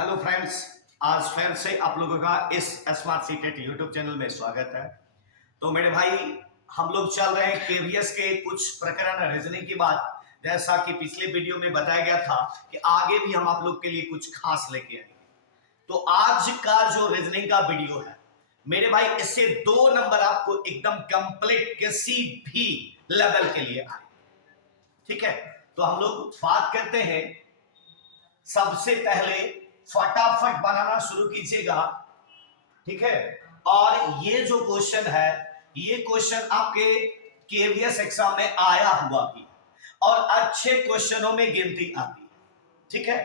Hello friends, आज फिर से आप लोगों का इस स्मार्ट सीटेट यूट्यूब चैनल में स्वागत है। तो मेरे भाई, हम लोग चल रहे हैं केवीएस के कुछ प्रकरण रीजनिंग की बात। जैसा कि पिछले वीडियो में बताया गया था कि आगे भी हम आप लोग के लिए कुछ खास लेके आएंगे। तो आज का जो रीजनिंग का वीडियो है मेरे भाई, इससे 2 नंबर आपको एकदम कंप्लीट किसी भी लेवल के लिए आए। ठीक है, तो हम लोग बात करते हैं। सबसे पहले फटाफट बनाना शुरू कीजिएगा। ठीक है, और ये जो क्वेश्चन है, ये क्वेश्चन आपके केवीएस एग्जाम में आया हुआ भी और अच्छे क्वेश्चनों में गिनती आती है। ठीक है,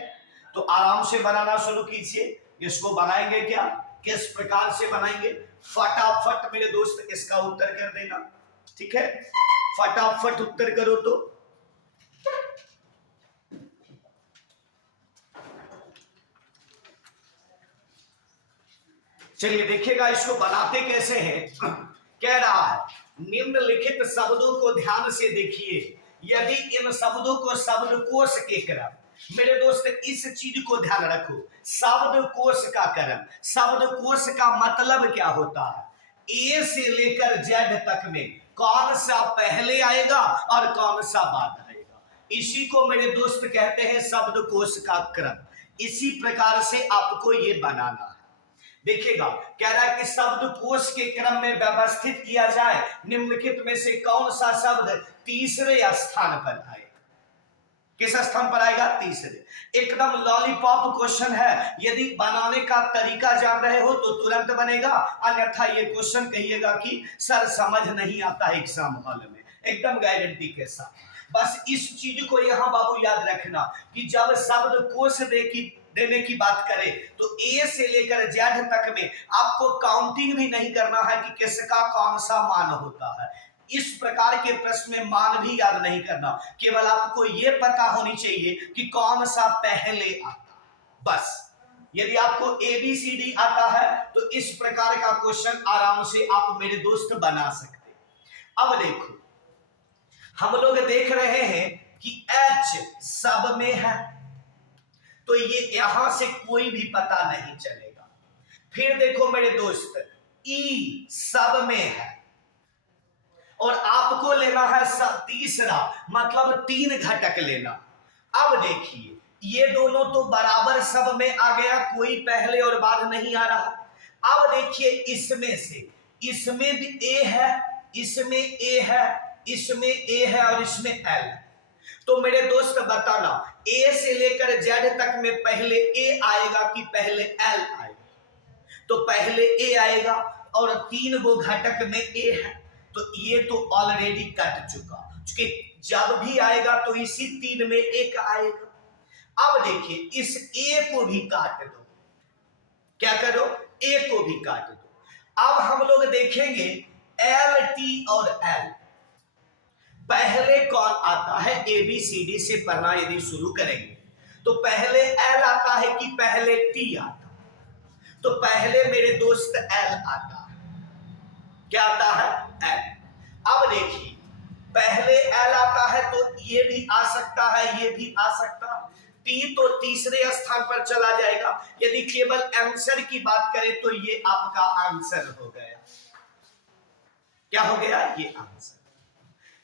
तो आराम से बनाना शुरू कीजिए। इसको बनाएंगे क्या, किस प्रकार से बनाएंगे, फटाफट मेरे दोस्त इसका उत्तर कर देना। ठीक है, फटाफट उत्तर करो। तो चलिए देखिएगा इसको बनाते कैसे हैं। कह रहा है, निम्नलिखित शब्दों को ध्यान से देखिए। यदि इन शब्दों को शब्दकोश के क्रम, मेरे दोस्त इस चीज को ध्यान रखो, शब्दकोश का क्रम, शब्दकोश का मतलब क्या होता है, ए से लेकर जेड तक में कौन सा पहले आएगा और कौन सा बाद आएगा, इसी को मेरे दोस्त कहते हैं शब्दकोश का क्रम। इसी प्रकार से आपको ये बनाना है। देखिएगा, कह रहा है कि शब्दकोश के क्रम में व्यवस्थित किया जाए, निम्नलिखित में से कौन सा शब्द तीसरे स्थान पर आएगा। किस स्थान पर आएगा, तीसरे। एकदम लॉलीपॉप क्वेश्चन है। यदि बनाने का तरीका जान रहे हो तो तुरंत बनेगा, अन्यथा ये क्वेश्चन कहिएगा कि सर समझ नहीं आता है एग्जाम हॉल में, एकदम गारंटी के साथ। बस इस चीज को यहां बाबू याद रखना कि जब शब्दकोश देने की बात करें तो ए से लेकर जेड तक में आपको काउंटिंग भी नहीं करना है कि किसका कौन सा मान होता है। इस प्रकार के प्रश्न में मान भी याद नहीं करना, केवल आपको यह पता होनी चाहिए कि कौन सा पहले आता। बस यदि आपको ABCD आता है तो इस प्रकार का क्वेश्चन आराम से आप मेरे दोस्त बना सकते। अब देखो, हम लोग देख रहे हैं कि H सब में है, तो ये यहां से कोई भी पता नहीं चलेगा। फिर देखो मेरे दोस्त, ई सब में है और आपको लेना है तीसरा, मतलब 3 घटक लेना। अब देखिए, ये दोनों तो बराबर सब में आ गया, कोई पहले और बाद नहीं आ रहा। अब देखिए, इसमें से इसमें भी ए है, इसमें ए है, इसमें ए है और इसमें एल है। तो मेरे दोस्त बताना, ए से लेकर जेड तक में पहले ए आएगा कि पहले एल आएगा। तो पहले ए आएगा और 3 गो घटक में ए है, तो ये तो ऑलरेडी कट चुका, क्योंकि जब भी आएगा तो इसी 3 में एक आएगा। अब देखिए, इस ए को भी काट दो। क्या करो, ए को भी काट दो। अब हम लोग देखेंगे एल, टी और एल पहले कौन आता है। ABCD से पढ़ना यदि शुरू करेंगे तो पहले एल आता है कि पहले टी आता है, तो पहले मेरे दोस्त एल आता है। क्या आता है, एल। अब देखिए, पहले एल आता है तो ये भी आ सकता है, ये भी आ सकता है। टी तो तीसरे स्थान पर चला जाएगा। यदि केवल आंसर की बात करें तो ये आपका आंसर हो गया। क्या हो गया, ये आंसर।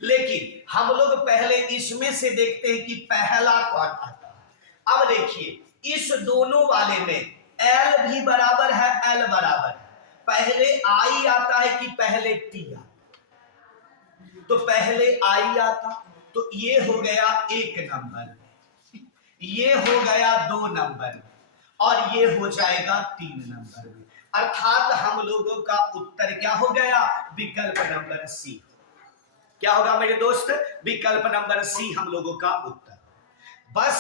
लेकिन हम लोग पहले इसमें से देखते हैं कि पहला कौन आता है। अब देखिए, इस दोनों वाले में एल भी बराबर है, एल बराबर है। पहले आई आता है कि पहले टी आता, तो पहले आई आता, तो ये हो गया 1 नंबर, ये हो गया 2 नंबर और ये हो जाएगा 3 नंबर में। अर्थात हम लोगों का उत्तर क्या हो गया, विकल्प नंबर सी। क्या होगा मेरे दोस्त, विकल्प नंबर सी हम लोगों का उत्तर। बस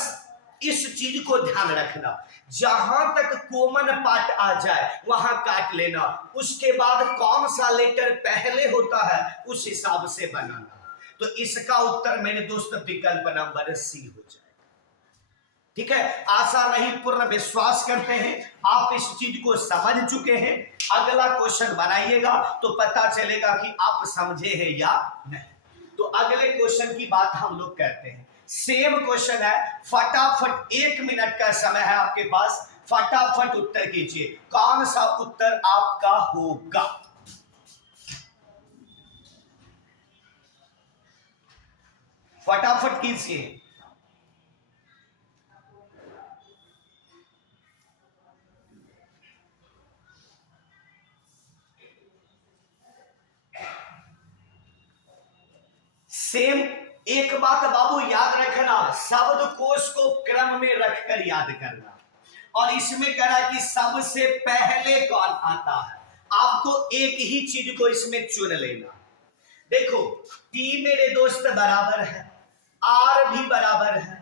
इस चीज को ध्यान रखना, जहां तक कॉमन पार्ट आ जाए वहां काट लेना, उसके बाद कौन सा लेटर पहले होता है उस हिसाब से बनाना। तो इसका उत्तर मेरे दोस्त विकल्प नंबर सी हो जाएगा। ठीक है, आशा नहीं पूर्ण विश्वास करते हैं आप इस चीज को समझ चुके हैं। अगला क्वेश्चन बनाइएगा तो पता चलेगा कि आप समझे हैं या नहीं। तो अगले क्वेश्चन की बात हम लोग करते हैं। सेम क्वेश्चन है, फटाफट 1 मिनट का समय है आपके पास, फटाफट उत्तर कीजिए, कौन सा उत्तर आपका होगा? फटाफट कीजिए। सेम एक बात बाबू याद रखना, शब्द कोश को क्रम में रखकर याद करना। और इसमें कह रहा कि सबसे पहले कौन आता है, आपको एक ही चीज को इसमें चुन लेना। देखो टी मेरे दोस्त बराबर है, आर भी बराबर है,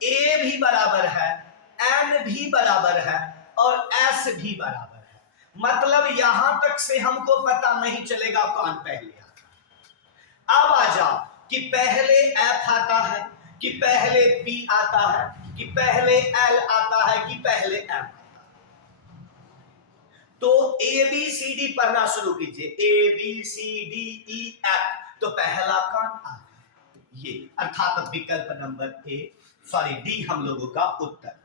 ए भी बराबर है, एन भी बराबर है और एस भी बराबर है। मतलब यहां तक से हमको पता नहीं चलेगा कौन पहले आता। अब आ जाओ कि पहले एफ आता है कि पहले बी आता है कि पहले एल आता है कि पहले एम आता है। तो ए बी सी डी पढ़ना शुरू कीजिए, A B C D E F. तो पहला कौन आ गया? ये अर्थात विकल्प नंबर डी हम लोगों का उत्तर।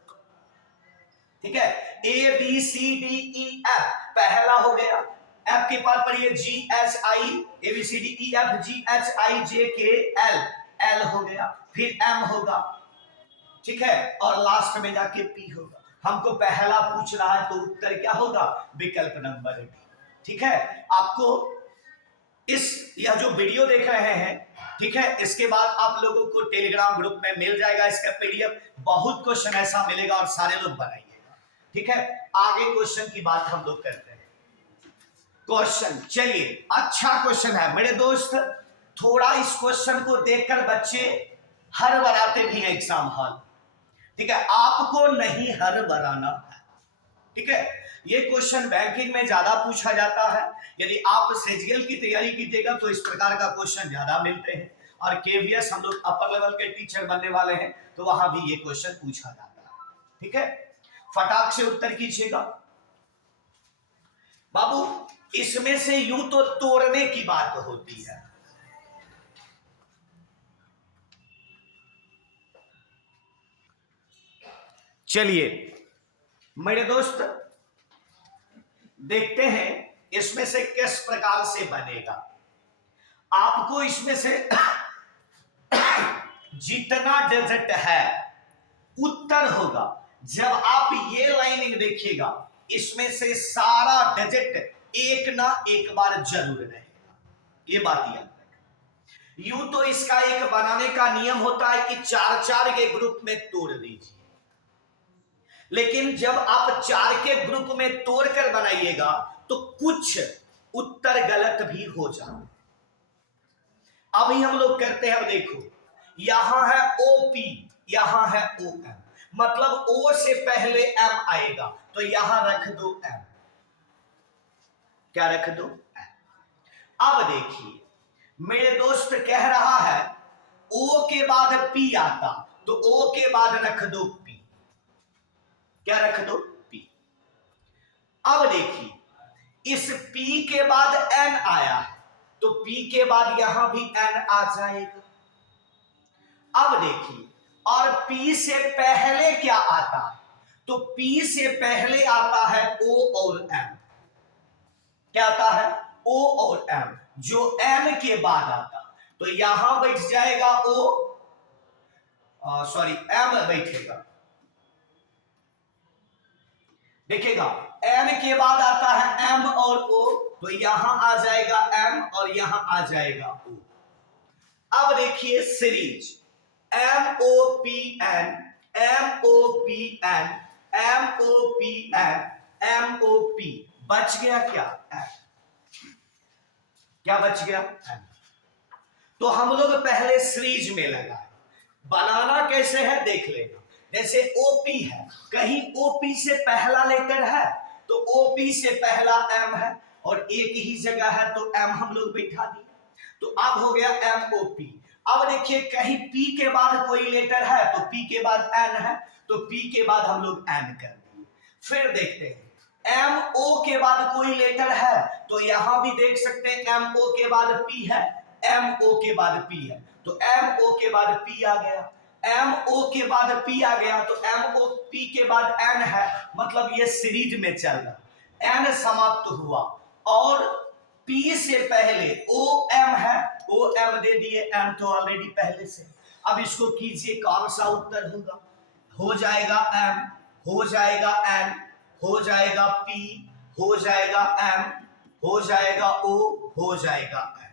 ठीक है, A B C D E F पहला हो गया। एफ के पास पढ़िए G H I, A B C D E F, G H I J K L, L हो गया, फिर एम होगा। ठीक है, और लास्ट में जाके पी होगा। हमको पहला पूछ रहा है तो उत्तर क्या होगा? विकल्प नंबर डी। ठीक है, आपको यह जो वीडियो देख रहे हैं, ठीक है, इसके बाद आप लोगों को टेलीग्राम ग्रुप में मिल जाएगा इसका पीडीएफ। बहुत क्वेश्चन ऐसा मिलेगा और सारे लोग बनाइएगा। ठीक है, आगे क्वेश्चन की बात हम लोग करते हैं। क्वेश्चन चलिए, अच्छा क्वेश्चन है मेरे दोस्त। थोड़ा इस क्वेश्चन को देखकर बच्चे हर बराते भी हैं एग्जाम हॉल। ठीक है, आपको नहीं हर बराना है। ठीक है, ये क्वेश्चन बैंकिंग में ज्यादा पूछा जाता है। यदि आप सीजीएल की तैयारी कीजिएगा तो इस प्रकार का क्वेश्चन ज्यादा मिलते हैं। और केवीएस हम लोग अपर लेवल के टीचर बनने वाले हैं तो वहां भी ये क्वेश्चन पूछा जाता है। ठीक है, फटाक से उत्तर कीजिएगा बाबू। इसमें से यूं तो तोड़ने की बात होती है। चलिए मेरे दोस्त देखते हैं इसमें से किस प्रकार से बनेगा। आपको इसमें से जितना डिजिट है उत्तर होगा। जब आप ये लाइनिंग देखिएगा, इसमें से सारा डिजिट एक ना एक बार जरूर रहेगा। ये बात याद रखें। यूं तो इसका एक बनाने का नियम होता है कि 4-4 के ग्रुप में तोड़ दीजिए, लेकिन जब आप 4 के ग्रुप में तोड़कर बनाइएगा तो कुछ उत्तर गलत भी हो जाते। अभी हम लोग करते हैं। अब देखो, यहां है ओपी, यहां है ओ एम, मतलब ओ से पहले एम आएगा तो यहां रख दो एम। क्या रख दो? एम। अब देखिए मेरे दोस्त कह रहा है ओ के बाद पी आता, तो ओ के बाद रख दो पी। क्या रख दो? पी। अब देखिए इस पी के बाद एन आया है तो पी के बाद यहां भी एन आ जाएगा। अब देखिए, और पी से पहले क्या आता है? तो पी से पहले आता है ओ और एम। क्या आता है? ओ और एम। जो एम के बाद आता तो यहां बैठ जाएगा ओ, एम बैठेगा। देखिएगा, एन के बाद आता है एम और ओ, तो यहां आ जाएगा एम और यहां आ जाएगा ओ। अब देखिए series M O P N, M O P N, M O P N, M O P. बच गया क्या? एम। क्या बच गया? एम। तो हम लोग पहले सीरीज में लगाए। बनाना कैसे है देख लेना। जैसे ओपी है, कहीं ओपी से पहला लेटर है तो ओपी से पहला एम है और एक ही जगह है तो एम हम लोग बैठा दिए, तो अब हो गया एम ओ पी। अब देखिए कहीं पी के बाद कोई लेटर है तो पी के बाद एन है तो पी के बाद हम लोग एन कर दिए। फिर देखते हैं एम ओ के बाद कोई लेटर है तो यहां भी देख सकते हैं एम ओ के बाद पी है, एम ओ के बाद पी है तो एम ओ के बाद पी आ गया, एम ओ के बाद पी आ गया तो एम ओ पी के बाद एन है, मतलब ये सीरीज में चल रहा। एन समाप्त हुआ और पी से पहले ओ एम है, ओ एम दे दिए, एम तो ऑलरेडी पहले से। अब इसको कीजिए, कौन सा उत्तर होगा? हो जाएगा एम, हो जाएगा एन, हो जाएगा पी, हो जाएगा एम, हो जाएगा ओ, हो जाएगा एन।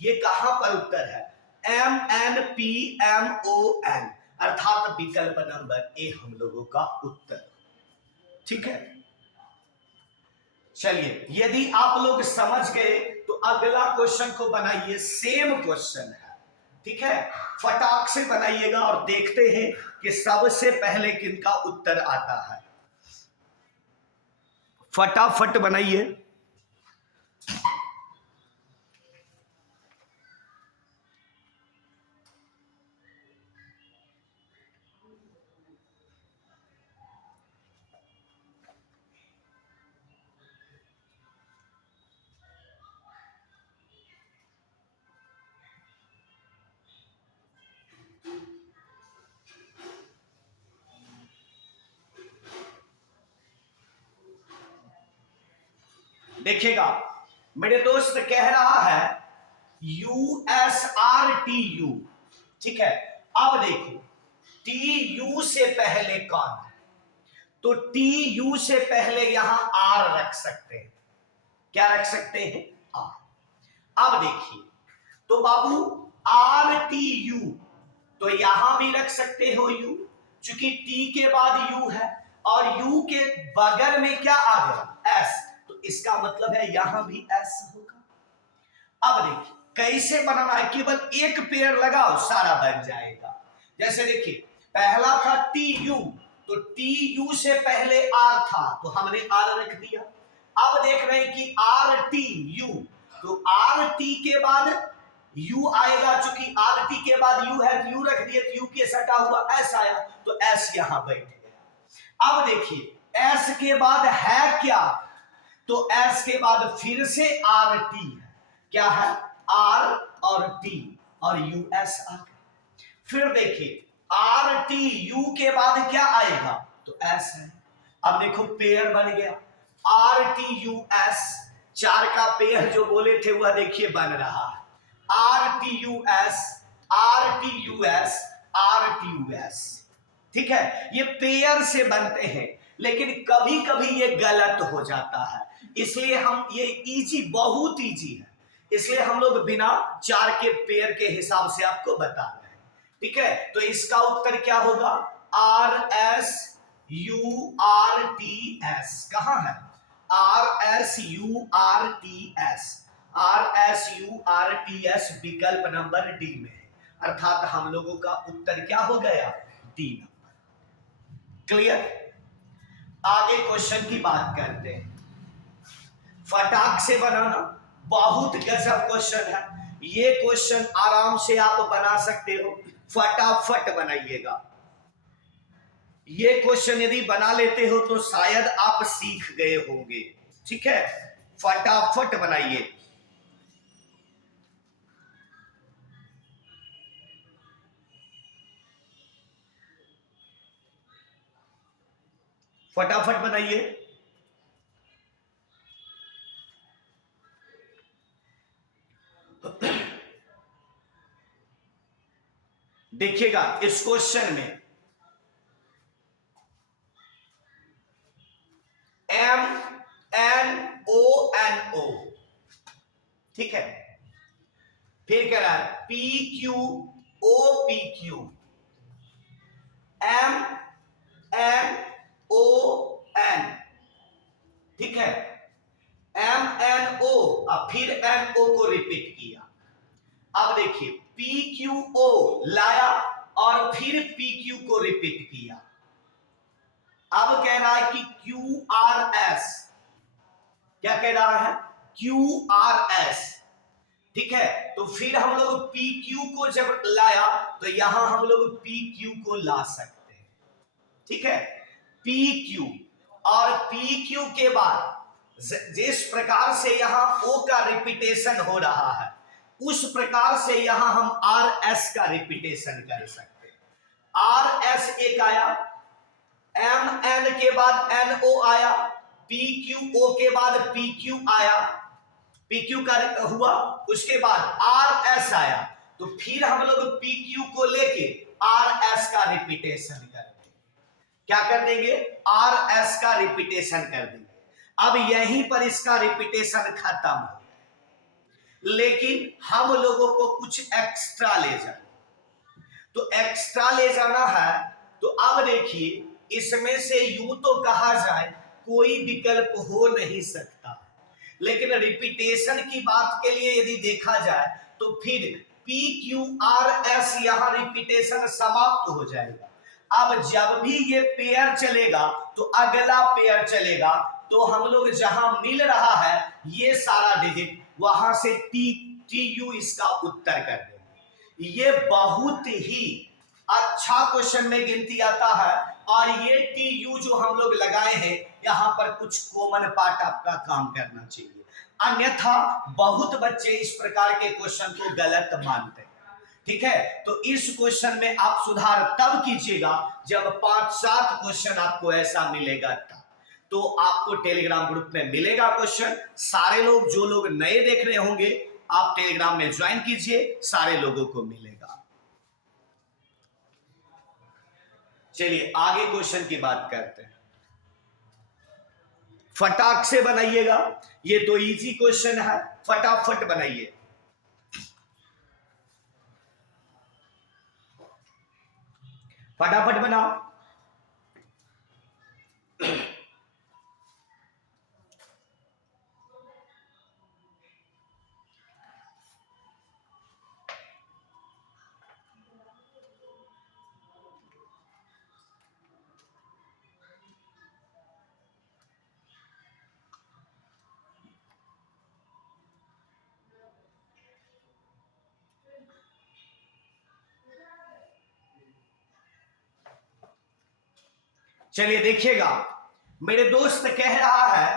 ये कहां पर उत्तर है? M N P M O N, अर्थात विकल्प नंबर ए हम लोगों का उत्तर। ठीक है, चलिए यदि आप लोग समझ गए तो अगला क्वेश्चन को बनाइए, सेम क्वेश्चन है। ठीक है, फटाक से बनाइएगा और देखते हैं कि सबसे पहले किनका उत्तर आता है। फटाफट बनाइए। देखिएगा, मेरे दोस्त कह रहा है USRTU। ठीक है, अब देखो TU से पहले कौन है? तो TU से पहले यहां R रख सकते हैं। क्या रख सकते हैं? R। अब देखिए, तो बाबू RTU, तो यहां भी रख सकते हो U, चूंकि T के बाद U है और U के बगल में क्या आ गया? S, तो इसका मतलब है यहां भी S होगा। अब देखिए कैसे बनाना है, केवल एक पेड़ लगाओ सारा बन जाएगा। जैसे देखिए पहला था TU, तो TU से पहले R था तो हमने R रख दिया। अब देख रहे हैं कि RTU, तो RT के बाद U आएगा, चूंकि RT के बाद U है तो U रख दिए, तो U के सटा हुआ S आया तो S यहां बैठ गया। अब देखिए S के बाद है क्या? तो S के बाद फिर से RT है। क्या है? R और T और US आ गया। फिर देखिए RTU के बाद क्या आएगा? तो S है। अब देखो पेयर बन गया RTUS, चार का पेयर जो बोले थे वह देखिए बन रहा है RTUS, RTUS, RTUS। ठीक है, ये पेयर से बनते हैं, लेकिन कभी कभी ये गलत हो जाता है, इसलिए हम ये इजी, बहुत इजी है, इसलिए हम लोग बिना चार के पेयर के हिसाब से आपको बता रहे हैं। ठीक है, तो इसका उत्तर क्या होगा? RSURTS। कहां है? RSURTS, RSURTS विकल्प नंबर डी में है, अर्थात हम लोगों का उत्तर क्या हो गया? D number. क्लियर? आगे क्वेश्चन की बात करते हैं। फटाक से बनाना, बहुत गजब क्वेश्चन है ये। क्वेश्चन आराम से आप बना सकते हो, फटाफट बनाइएगा। ये क्वेश्चन यदि बना लेते हो तो शायद आप सीख गए होंगे। ठीक है, फटाफट बनाइए। फटाफट बनाइए। देखिएगा इस क्वेश्चन में MNONO, ठीक है, फिर कह रहा है PQOPQ, MNON, ठीक है, MNO, अब फिर NO को रिपीट किया। अब देखिए PQO लाया और फिर PQ को रिपीट किया। अब कह रहा है कि QRS, क्या कह रहा है? QRS, ठीक है, तो फिर हम लोग PQ को जब लाया तो यहां हम लोग PQ को ला सकते हैं। ठीक है, PQ और PQ के बाद जिस प्रकार से यहां O का रिपीटेशन हो रहा है उस प्रकार से यहां हम RS का रिपीटेशन कर सकते हैं। आर एस एक आया, एम एन के बाद एन ओ आया, पी क्यू ओ के बाद पी क्यू आया, पी क्यू का हुआ, उसके बाद आर एस आया, तो फिर हम लोग पी क्यू को लेके आर एस का रिपीटेशन कर देंगे। क्या कर देंगे? आर एस का रिपीटेशन कर देंगे। अब यहीं पर इसका रिपीटेशन खत्म हो, लेकिन हम लोगों को कुछ एक्स्ट्रा ले जाना, तो एक्स्ट्रा ले जाना है। तो अब देखिए, इसमें से यूं तो कहा जाए कोई विकल्प हो नहीं सकता, लेकिन रिपीटेशन की बात के लिए यदि देखा जाए तो फिर पी क्यू आर एस यहां रिपीटेशन समाप्त हो जाएगा। अब जब भी ये पेयर चलेगा तो अगला पेयर चलेगा, तो हम लोग जहां मिल रहा है ये सारा डिजिट, वहां से टी टी यू इसका उत्तर कर देंगे। ये बहुत ही अच्छा क्वेश्चन में गिनती आता है, और ये टी यू जो हम लोग लगाए हैं यहां पर कुछ कॉमन पार्ट आपका काम करना चाहिए, अन्यथा बहुत बच्चे इस प्रकार के क्वेश्चन को गलत मानते हैं। ठीक है, तो इस क्वेश्चन में आप सुधार तब कीजिएगा जब 5-7 क्वेश्चन आपको ऐसा मिलेगा तब। तो आपको टेलीग्राम ग्रुप में मिलेगा क्वेश्चन। सारे लोग, जो लोग नए देख रहे होंगे, आप टेलीग्राम में ज्वाइन कीजिए, सारे लोगों को मिलेगा। चलिए आगे क्वेश्चन की बात करते हैं। फटाक से बनाइएगा, ये तो इजी क्वेश्चन है, फटाफट बनाइए। फटाफट बनाओ। चलिए देखिएगा, मेरे दोस्त कह रहा है,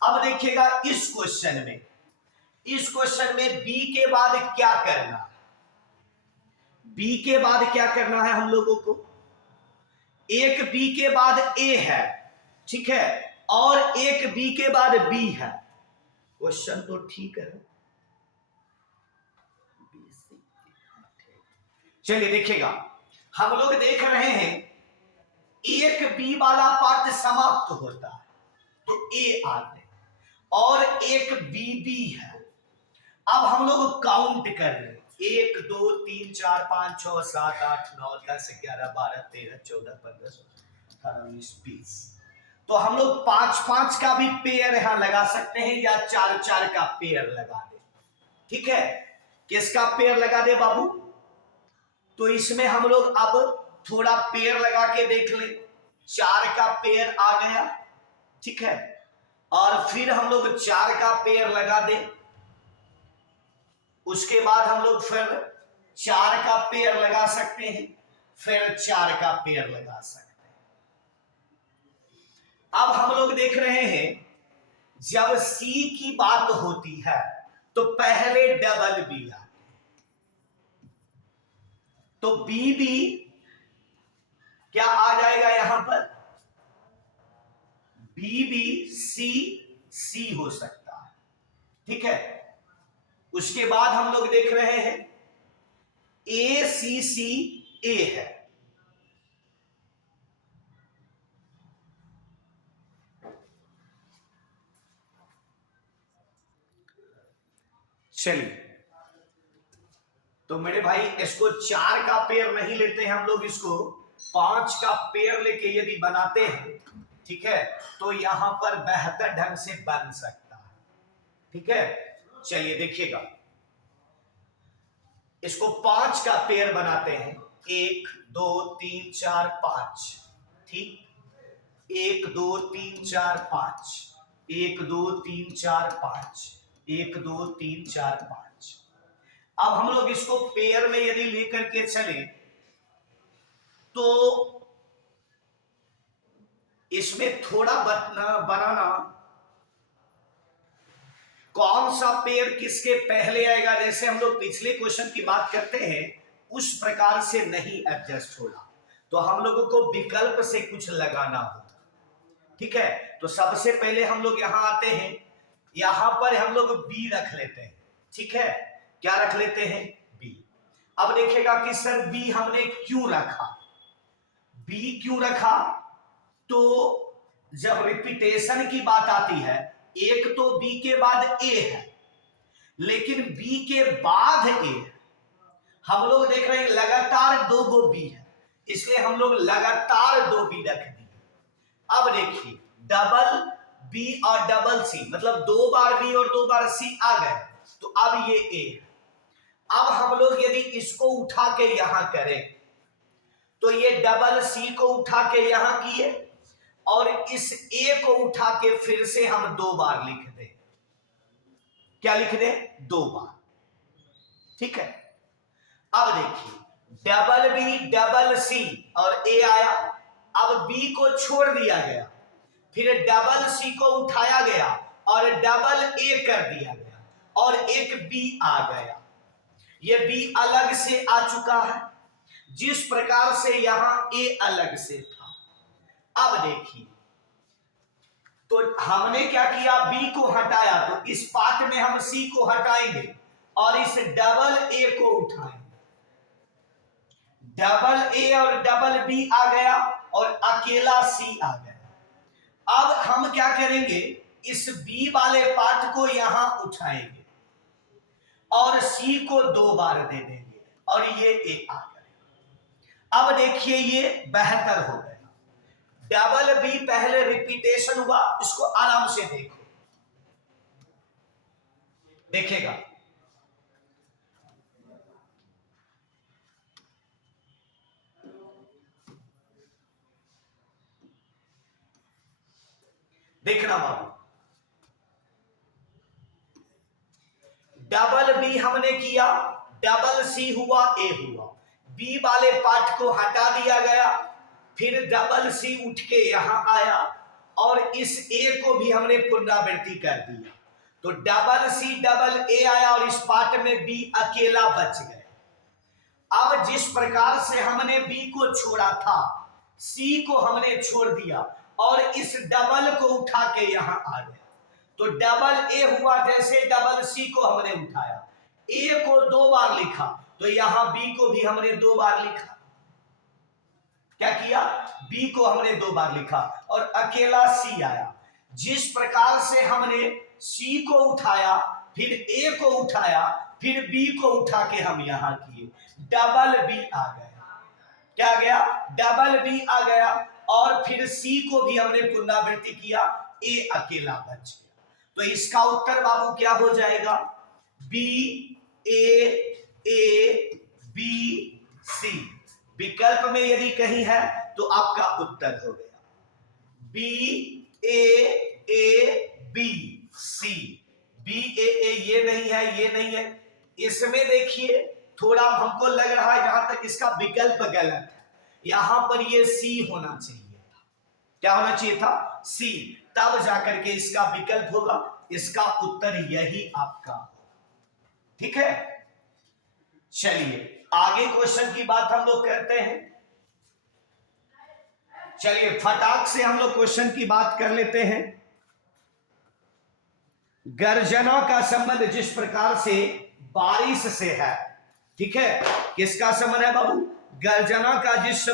अब देखिएगा इस क्वेश्चन में, इस क्वेश्चन में बी के बाद क्या करना है? बी के बाद क्या करना है हम लोगों को? एक बी के बाद ए है, ठीक है, और एक बी के बाद बी है। क्वेश्चन तो ठीक है। चलिए देखिएगा, हम लोग देख रहे हैं एक बी वाला पार्ट समाप्त होता है तो ए आते हैं, और एक बी बी है। अब हम लोग काउंट कर रहे हैं, 1 2 3 4 5 6 7 8 9 10 11 12 13 14 15 16 18 19 20। तो हम लोग 5-5 का भी पेयर यहां लगा सकते हैं, या 4-4 का पेयर लगा दे। ठीक है, किसका पेयर लगा दे बाबू? तो इसमें हम लोग अब थोड़ा पेयर लगा के देख ले, 4 का पेयर आ गया, ठीक है, और फिर हम लोग 4 का पेयर लगा दे, उसके बाद हम लोग फिर 4 का पेयर लगा सकते हैं, फिर 4 का पेयर लगा सकते हैं। अब हम लोग देख रहे हैं, जब सी की बात होती है तो पहले डबल बी आते, तो बी बी क्या आ जाएगा यहां पर? बी बी सी सी हो सकता है, ठीक है। उसके बाद हम लोग देख रहे हैं ए सी सी ए है, चलिए। तो मेरे भाई इसको 4 का पेयर नहीं लेते हैं हम लोग, इसको 5 का पेयर लेके यदि बनाते हैं, ठीक है, तो यहां पर बेहतर ढंग से बन सकता है। ठीक है, चलिए देखिएगा, इसको 5 का पेयर बनाते हैं, 1 2 3 4 5, ठीक, 1 2 3 4 5, 1 2 3 4 5, 1 2 3 4 5। अब हम लोग इसको पेयर में यदि लेकर के चले तो इसमें थोड़ा बनाना, कौन सा पेयर किसके पहले आएगा, जैसे हम लोग पिछले क्वेश्चन की बात करते हैं, उस प्रकार से नहीं एडजस्ट होगा, तो हम लोगों को विकल्प से कुछ लगाना होगा। ठीक है, तो सबसे पहले हम लोग यहां आते हैं, यहां पर हम लोग बी रख लेते हैं। ठीक है, क्या रख लेते हैं? बी। अब देखिएगा कि सर बी हमने क्यों रखा, बी क्यों रखा? तो जब रिपीटेशन की बात आती है, एक तो बी के बाद ए है, लेकिन बी के बाद ए है। हम लोग देख रहे हैं लगातार दो गो बी है, इसलिए हम लोग लगातार दो बी रख दिए। अब देखिए डबल बी और डबल सी, मतलब दो बार बी और दो बार सी आ गए, तो अब ये ए है। अब हम लोग यदि इसको उठा के यहां करें, तो ये डबल सी को उठा के यहां किए और इस ए को उठा के फिर से हम दो बार लिख दें। क्या लिख दें? दो बार। ठीक है, अब देखिए डबल बी डबल सी और ए आया, अब बी को छोड़ दिया गया, फिर डबल सी को उठाया गया और डबल ए कर दिया गया और एक बी आ गया। ये बी अलग से आ चुका है, जिस प्रकार से यहां ए अलग से था। अब देखिए, तो हमने क्या किया, बी को हटाया, तो इस पार्ट में हम सी को हटाएंगे और इस डबल ए को उठाएंगे। डबल ए और डबल बी आ गया और अकेला सी आ गया। अब हम क्या करेंगे, इस बी वाले पार्ट को यहां उठाएंगे और सी को दो बार दे देंगे और ये ए आ गया। अब देखिए ये बेहतर हो गया। डबल बी पहले रिपीटेशन हुआ, इसको आराम से देखो, देखेगा देखना बाबू। डबल बी हमने किया, डबल सी हुआ, ए हुआ, बी वाले पार्ट को हटा दिया गया, फिर डबल सी उठ के यहां आया और इस ए को भी हमने पुनरावृत्ति कर दिया, तो डबल सी डबल ए आया और इस पार्ट में बी अकेला बच गया। अब जिस प्रकार से हमने बी को छोड़ा था, सी को हमने छोड़ दिया और इस डबल को उठा के यहां आ गया, तो डबल ए हुआ, जैसे डबल सी को हमने उठाया, ए को दो बार लिखा, तो यहां बी को भी हमने दो बार लिखा। क्या किया, बी को हमने दो बार लिखा और अकेला सी आया। जिस प्रकार से हमने सी को उठाया, फिर ए को उठाया, फिर बी को उठा के हम यहां किए, डबल बी आ गया। क्या गया? डबल बी आ गया और फिर सी को भी हमने पुनरावृत्ति किया, ए अकेला बच गया। तो इसका उत्तर बाबू क्या हो जाएगा? B A B C. विकल्प में यदि कहीं है तो आपका उत्तर हो गया B A B C. B A ये नहीं है, ये नहीं है। इसमें देखिए थोड़ा हमको लग रहा है जहां तक इसका विकल्प गलत है, यहां पर ये सी होना चाहिए था। क्या होना चाहिए था? सी, तब जाकर के इसका विकल्प होगा। इसका उत्तर यही आपका। ठीक है, चलिए आगे क्वेश्चन की बात हम लोग करते हैं। चलिए फटाक से हम लोग क्वेश्चन की बात कर लेते हैं। गर्जना का संबंध जिस प्रकार से बारिश से है, ठीक है, किसका संबंध है बाबू? गर्जना का जिस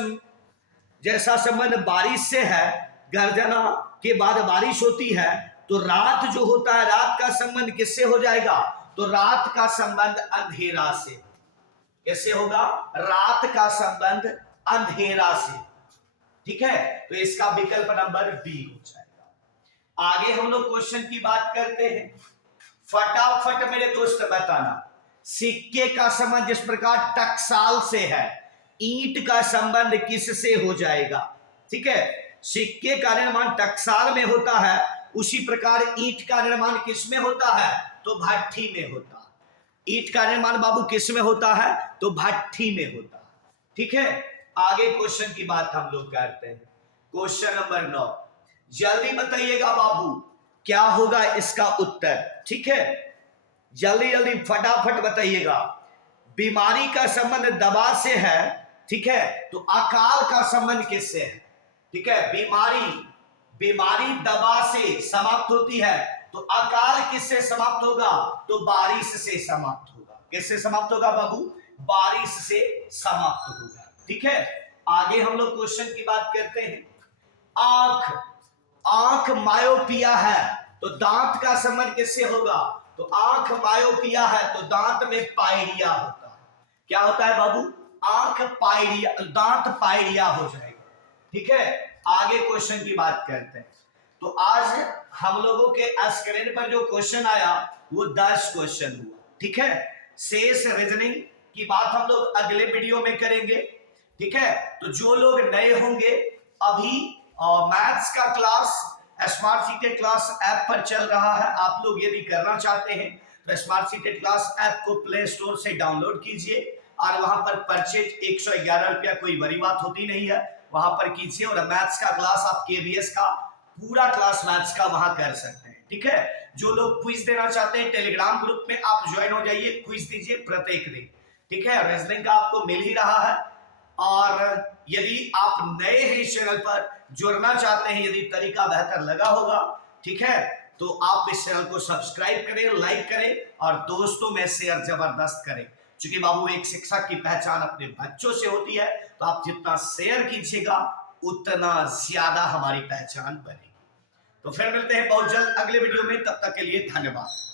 जैसा संबंध बारिश से है, गर्जना के बाद बारिश होती है, तो रात जो होता है, रात का संबंध किससे हो जाएगा? तो रात का संबंध अंधेरा से। कैसे होगा? रात का संबंध अंधेरा से। ठीक है, तो इसका विकल्प नंबर बी हो जाएगा। आगे हम लोग क्वेश्चन की बात करते हैं। फटाफट मेरे दोस्त बताना, सिक्के का संबंध जिस प्रकार टकसाल से है, ईंट का संबंध किससे हो जाएगा? ठीक है, सिक्के का निर्माण टकसाल में होता है, उसी प्रकार ईंट का निर्माण किस में होता है? तो भट्ठी में होता है। ईंट का निर्माण बाबू किस में होता है? तो भट्ठी में होता है। ठीक है, आगे क्वेश्चन की बात हम लोग करते हैं। क्वेश्चन नंबर 9, जल्दी बताइएगा बाबू क्या होगा इसका उत्तर। ठीक है, जल्दी जल्दी फटाफट बताइएगा। बीमारी का संबंध दवा से है, ठीक है, तो अकाल का संबंध किससे है? ठीक है, बीमारी दवा से समाप्त होती है, तो अकाल किससे समाप्त होगा? तो बारिश से समाप्त होगा। किससे समाप्त होगा बाबू? बारिश से समाप्त होगा। ठीक है, आगे हम लोग क्वेश्चन की बात करते हैं। आंख मायोपिया है, तो दांत का संबंध किससे होगा? तो आंख मायोपिया है तो दांत में पायरिया होता है। क्या होता है बाबू? आंख पायरिया, दांत पायरिया हो जाएगा। ठीक है, आगे क्वेश्चन की बात करते हैं। तो आज हम लोगों के स्क्रीन पर जो क्वेश्चन आया वो 10 क्वेश्चन हुआ। ठीक है, शेष रीजनिंग की बात हम लोग अगले वीडियो में करेंगे। ठीक है, तो जो लोग नए होंगे, अभी मैथ्स का class smart seated class app पर चल रहा है। आप लोग यदि करना चाहते हैं तो स्मार्ट सीटेड क्लास ऐप को प्ले स्टोर से डाउनलोड कीजिए और वहां पर परचेज 111 रुपया, कोई बड़ी बात होती नहीं है, वहां पर कीजिए और मैथ्स का क्लास आप केवीएस का पूरा क्लास मैथ्स का वहां कर सकते हैं। ठीक है, जो लोग क्विज देना चाहते हैं टेलीग्राम ग्रुप में आप ज्वाइन हो जाइए, क्विज दीजिए प्रत्येक दिन। ठीक है, रीजनिंग का आपको मिल ही रहा है। और यदि आप नए हैं इस चैनल पर, जुड़ना चाहते हैं, यदि तरीका बेहतर लगा होगा, ठीक है, तो आप इस चैनल को सब्सक्राइब करें, लाइक करें और दोस्तों में शेयर जबरदस्त करें। क्योंकि बाबू एक शिक्षक की पहचान अपने बच्चों से होती है, तो आप जितना शेयर कीजिएगा उतना ज्यादा हमारी पहचान बनेगी। तो फिर मिलते हैं बहुत जल्द अगले वीडियो में, तब तक के लिए धन्यवाद।